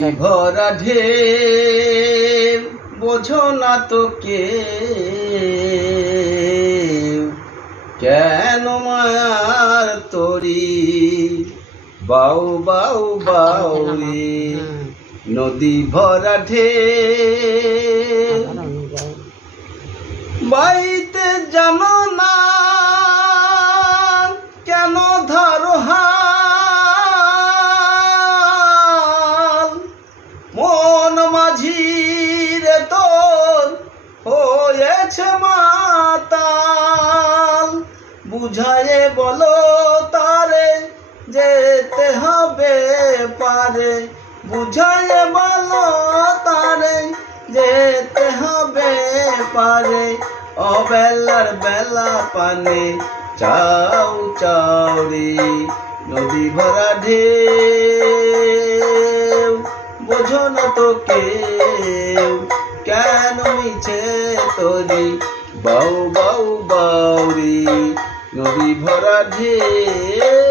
ভরা ঢেউ বোঝো না তো কেন মায়ার তরি বাউ বাউ বাউ রে নদী ভরা ঢেউ বাইতে জানো না কেন ধরো মন মাঝি রে তোর হয়েছে মাতাল বুঝায়ে বলো তারে যেতে হবে পারে বুঝায়ে বলো তারে যেতে হবে পারে অবেলার বেলা পানে চাও চাও রে নদী ভরা ঢেউ বোঝো না তো কেন মিছে তোরি বাউ বাউ বাউ রে নদী ভরা ঢেউ।